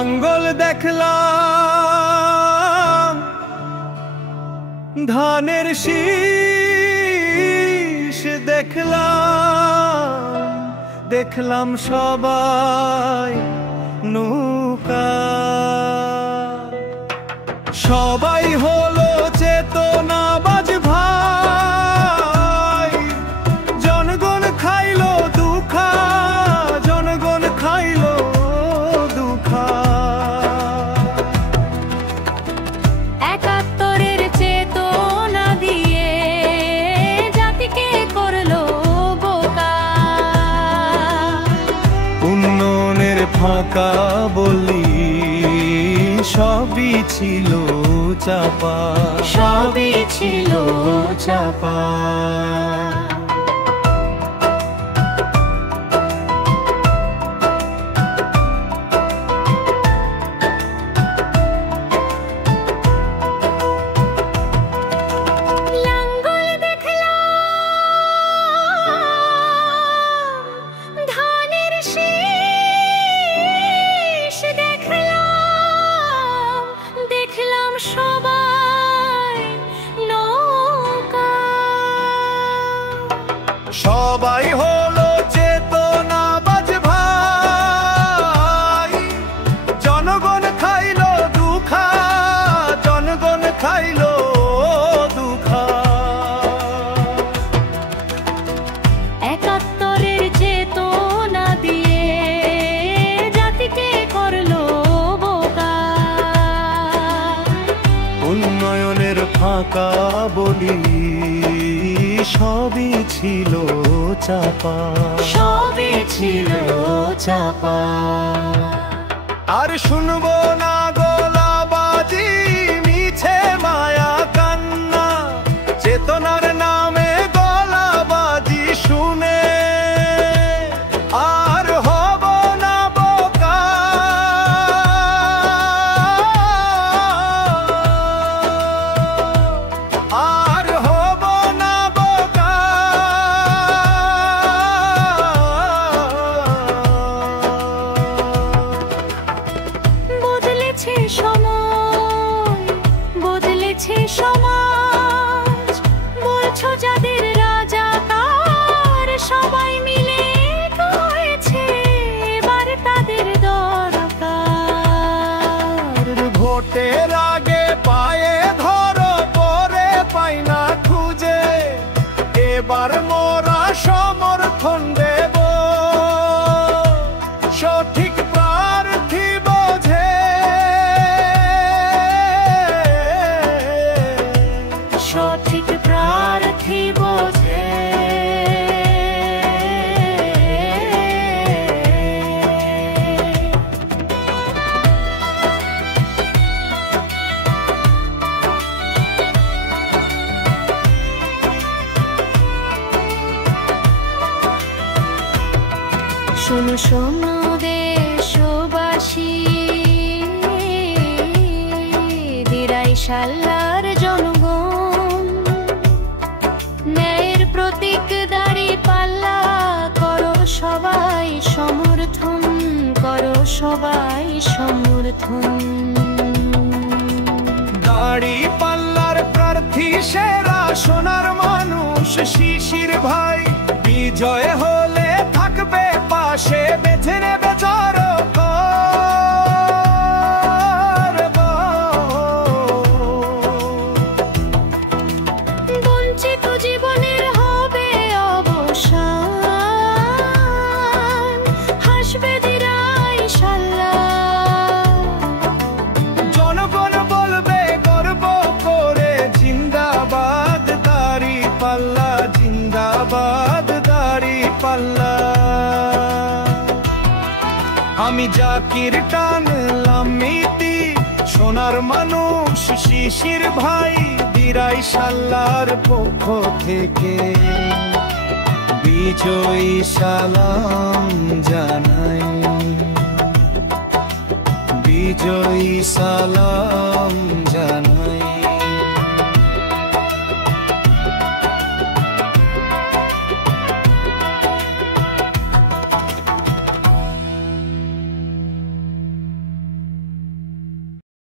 লাঙ্গল দেখলাম, ধানের শীষ দেখলাম, দেখলাম সবাই নৌকা। সবাই হলো চেতনাবাজ ভাই, জনগণ খাইলো দুঃখা, জনগণ খাইলো দুঃখা। একাত্তরের চেতনা দিয়ে জাতিকে করলো বোকা। উন্নয়নের ফাঁকা বলি সবই ছিল চাপা, সবই ছিল চাপা। সবাই হলো চেতনাবাজ ভাই, জনগণ খাইলো দুঃখা, জনগণ খাইলো দুঃখা। একাত্তরের চেতনা দিয়ে জাতিকে করলো বোকা। উন্নয়নের ফাঁকা বলি সবই ছিল চাপা, সবই ছিল চাপা। আর শুনবো না গোলাবাজি, মিছে মায়া কান্না, চেতনার নামে গলাবাজি শুনে আর হব না বোকা। আর হব না বোকা। বদলেছে সময়, বদলেছে সমাজ, বলছো যাদের রাজাকার, সবাই মিলে হয়েছে এবার তাদের দরকার। ভোটের আগে পায়ে ধরো, পরে পাই না খুঁজে, এবার মোরা সমর্থন দেব সঠিক প্রার্থী বোঝে, সঠিক প্রার্থী বোঝে। শোনো শোনো দেশবাসী, দিরাই শাল্লার জনগণ, ন্যায়ের প্রতীক দাঁড়ি পাল্লা করো সবাই সমর্থন, করো সবাই সমর্থন। দাড়ি পাল্লার প্রার্থী সেরা সোনার মানুষ শিশির ভাই, বিজয় হলে থাকবে পাশে, বেছে নেবে বঞ্চিত জীবনের হবে অবসান, হাসবে দিরাই শাল্লাহ। জনগণ বলবে গর্ব করে জিন্দাবাদ দাড়ি পাল্লা, জিন্দাবাদ দাড়ি পাল্লা। আমি জাকির টানলাম মিতি, সোনার মানুষ শিশির ভাই, দিরাই শাল্লার পক্ষ থেকে বিজয়ী সালাম জানাই, বিজয়ী সালাম